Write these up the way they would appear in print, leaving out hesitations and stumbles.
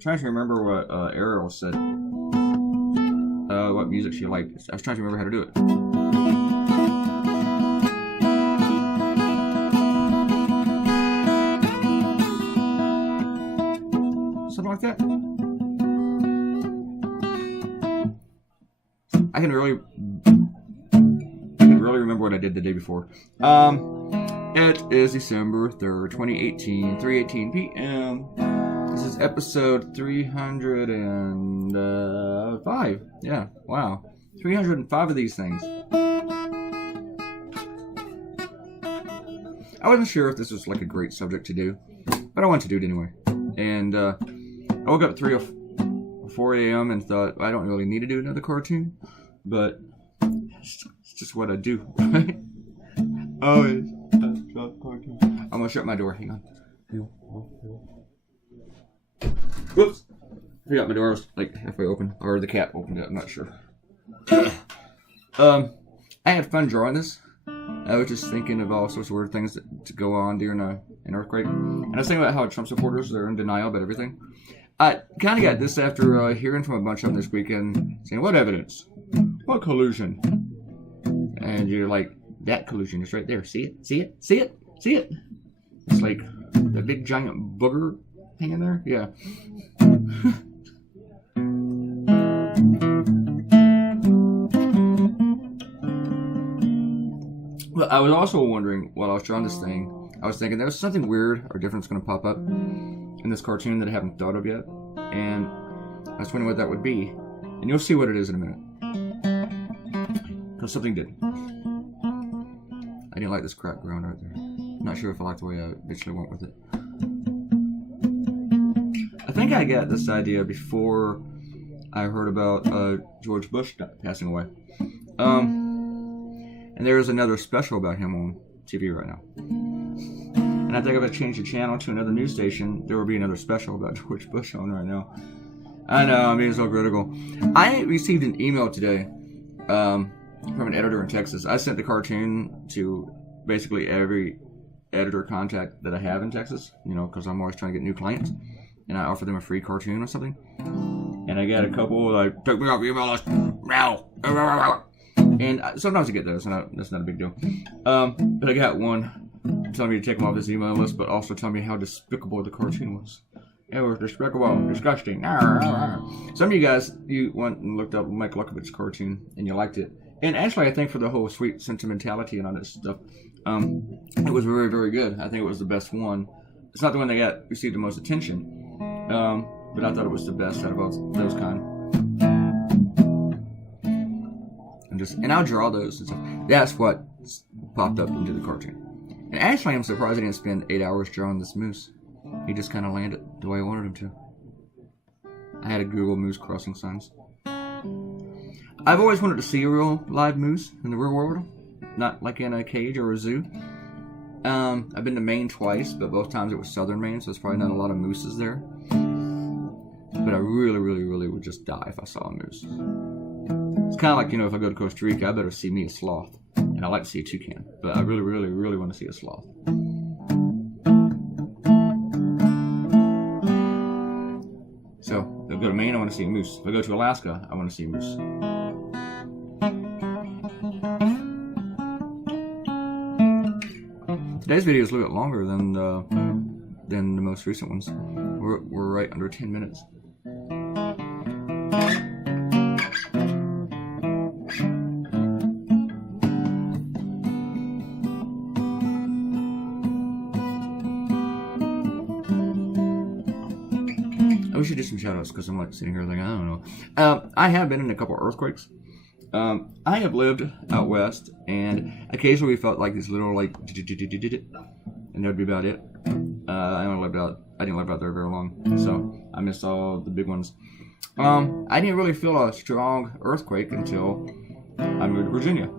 trying to remember what Ariel said. What music she liked. I was trying to remember how to do it. Something like that. I can really remember what I did the day before. It is December 3rd, 2018, 3:18 p.m. This is episode 305. Yeah, wow. 305 of these things. I wasn't sure if this was like a great subject to do, but I wanted to do it anyway. And I woke up at 3 or 4 a.m. and thought, I don't really need to do another cartoon, but it's just what I do, right? Always. I'm gonna shut my door. Hang on. Whoops! I forgot my door was like halfway open, or the cat opened it. I'm not sure. I had fun drawing this. I was just thinking of all sorts of weird things to go on during an earthquake, and I was thinking about how Trump supporters are in denial about everything. I kind of got this after hearing from a bunch of them this weekend, saying, "What evidence? What collusion?" And you're like, "That collusion is right there. See it? See it? See it? See it?" It's like the big giant booger hanging there. Yeah. But I was also wondering while I was drawing this thing, I was thinking there's something weird or different that's going to pop up in this cartoon that I haven't thought of yet. And I was wondering what that would be. And you'll see what it is in a minute. Because something did. I didn't like this crack ground right there. I'm not sure if I like the way I eventually went with it. I think I got this idea before I heard about George Bush passing away. And there's another special about him on TV right now. And I think if I change the channel to another news station, there will be another special about George Bush on right now. I know, I'm being so critical. I received an email today from an editor in Texas. I sent the cartoon to basically every editor contact that I have in Texas, you know, because I'm always trying to get new clients. And I offer them a free cartoon or something. And I got a couple like, "Took me off your email list." And sometimes I get those, and that's not a big deal. But I got one telling me to take them off this email list, but also telling me how despicable the cartoon was. It was despicable, disgusting. Some of you guys, you went and looked up Mike Luckovich's cartoon, and you liked it. And actually, I think for the whole sweet sentimentality and all this stuff, it was very, very good. I think it was the best one. It's not the one that received the most attention, but I thought it was the best out of those kind. And I'll draw those and stuff. That's what popped up into the cartoon. And actually, I'm surprised I didn't spend 8 hours drawing this moose. He just kind of landed the way I wanted him to. I had to Google moose crossing signs. I've always wanted to see a real live moose in the real world, not like in a cage or a zoo. I've been to Maine twice, but both times it was southern Maine, so there's probably not a lot of mooses there. But I really, really, really would just die if I saw a moose. It's kind of like, you know, if I go to Costa Rica, I better see me a sloth. And I like to see a toucan, but I really, really, really want to see a sloth. So, if I go to Maine, I want to see a moose. If I go to Alaska, I want to see a moose. Today's video is a little bit longer than the most recent ones. We're right under 10 minutes. We should do some shout outs because I'm like sitting here thinking, I don't know. I have been in a couple earthquakes. I have lived out west, and occasionally we felt like this little like, and that'd be about it. I didn't live out there very long, so I missed all the big ones. I didn't really feel a strong earthquake until I moved to Virginia.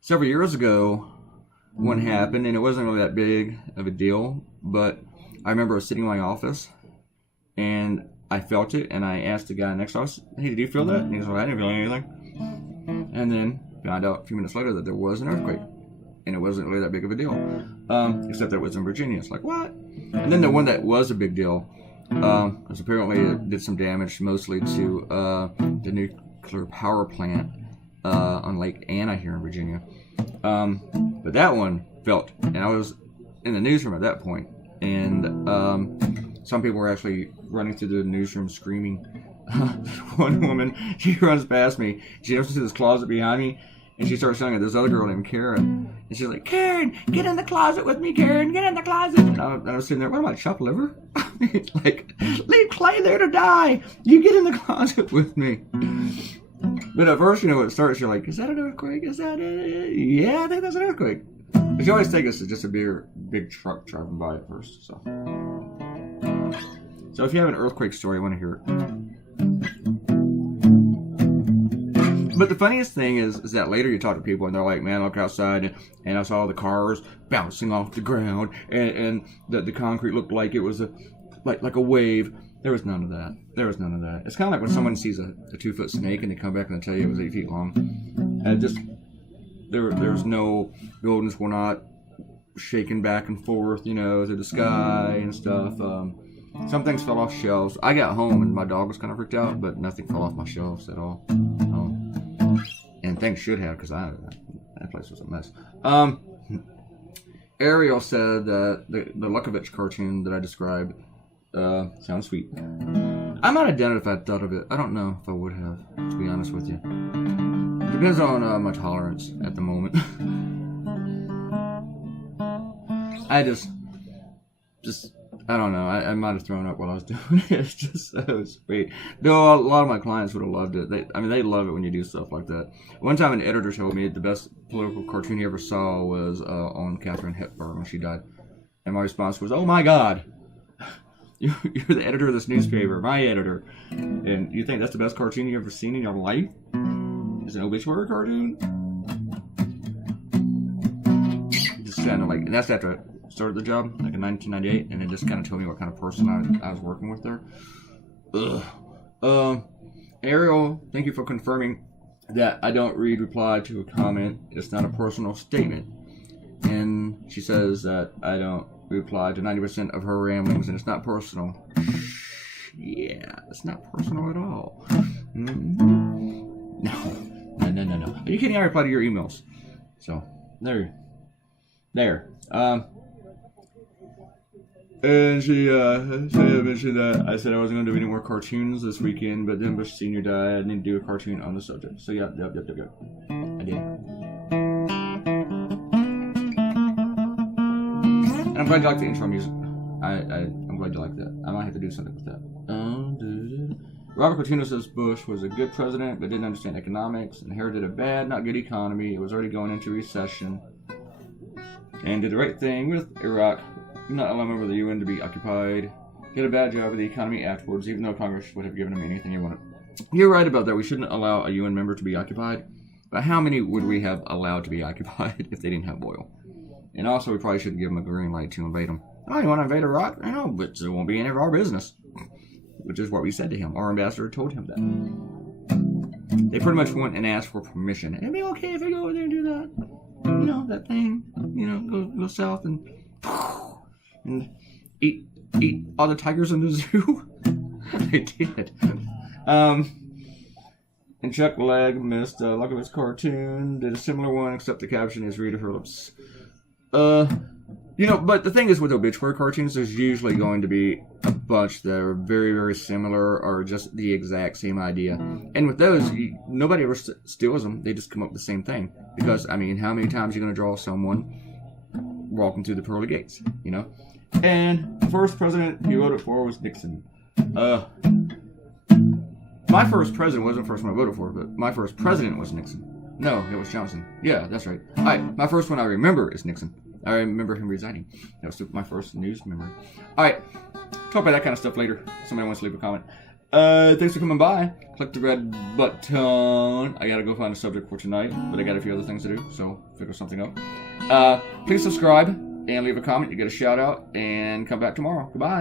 Several years ago, one happened, and it wasn't really that big of a deal, but I remember I was sitting in my office, and I felt it, and I asked the guy next to us, "Hey, did you feel that?" And he was like, "I didn't feel anything." And then found out a few minutes later that there was an earthquake, and it wasn't really that big of a deal, except that it was in Virginia. It's like, what? And then the one that was a big deal Because apparently it did some damage, mostly to the nuclear power plant on Lake Anna here in Virginia. But that one felt, and I was in the newsroom at that point, and some people were actually running through the newsroom screaming. One woman, she runs past me, she goes into this closet behind me, and she starts yelling at this other girl named Karen. And she's like, Karen, get in the closet with me, Karen, get in the closet. And I was sitting there, what am I, chopped liver? Like, leave Clay there to die. You get in the closet with me. But at first, it starts, you're like, is that an earthquake? Is that it? Yeah, I think that's an earthquake. But you always think it's just a big truck driving by at first. So if you have an earthquake story, I want to hear it. But the funniest thing is that later you talk to people and they're like, man, I look outside and I saw the cars bouncing off the ground and the concrete looked like it was like a wave. There was none of that. There was none of that. It's kind of like when someone sees a 2-foot snake and they come back and they tell you it was 8 feet long. And there was no buildings were not shaking back and forth, through the sky and stuff. Some things fell off shelves. I got home and my dog was kind of freaked out, but nothing fell off my shelves at all. And things should have, because that place was a mess. Ariel said that the Lukovich cartoon that I described sounds sweet. I might have done it if I thought of it. I don't know if I would have, to be honest with you. It depends on my tolerance at the moment. I just I don't know. I might have thrown up while I was doing it. It's just so sweet. No, a lot of my clients would have loved it. They love it when you do stuff like that. One time an editor told me the best political cartoon he ever saw was on Katharine Hepburn when she died. And my response was, oh my God, you're the editor of this newspaper, my editor. And you think that's the best cartoon you've ever seen in your life? It's an obituary cartoon? Just kind of like, and that's after I started the job, like in 1998, and it just kind of told me what kind of person I was working with there. Ariel, thank you for confirming that I don't reply to a comment. It's not a personal statement. And she says that I don't reply to 90% of her ramblings, and it's not personal. Yeah, it's not personal at all. No. Are you kidding? I reply to your emails. So, there. And she mentioned that I said I wasn't going to do any more cartoons this weekend, but then Bush Sr. died. I need to do a cartoon on the subject. So, yep. I did. And I'm glad you like the intro music. I'm glad you like that. I might have to do something with that. Robert Coutinho says Bush was a good president, but didn't understand economics, inherited a bad, not good economy. It was already going into recession, and did the right thing with Iraq, not allow a member of the UN to be occupied. Did a bad job with the economy afterwards, even though Congress would have given him anything he wanted. You're right about that. We shouldn't allow a UN member to be occupied. But how many would we have allowed to be occupied if they didn't have oil? And also, we probably shouldn't give them a green light to invade them. Oh, you want to invade Iraq? I know, but it won't be any of our business. Which is what we said to him. Our ambassador told him that. They pretty much went and asked for permission. It'd be okay if I go over there and do that. That thing. Go south and eat all the tigers in the zoo. They did. And Chuck Legg missed Lukovich cartoon. Did a similar one, except the caption is Rita Hurlips. But the thing is with obituary cartoons, there's usually going to be a bunch that are very, very similar or just the exact same idea. And with those, nobody ever steals them. They just come up with the same thing. Because, how many times are you going to draw someone walking through the pearly gates, And the first president he voted for was Nixon. My first president wasn't the first one I voted for, but my first president was Nixon. No, it was Johnson. Yeah, that's right. Alright, my first one I remember is Nixon. I remember him resigning. That was my first news memory. Alright, talk about that kind of stuff later. Somebody wants to leave a comment. Thanks for coming by. Click the red button. I gotta go find a subject for tonight, but I got a few other things to do, so figure something out. Please subscribe and leave a comment. You get a shout out, and come back tomorrow. Goodbye.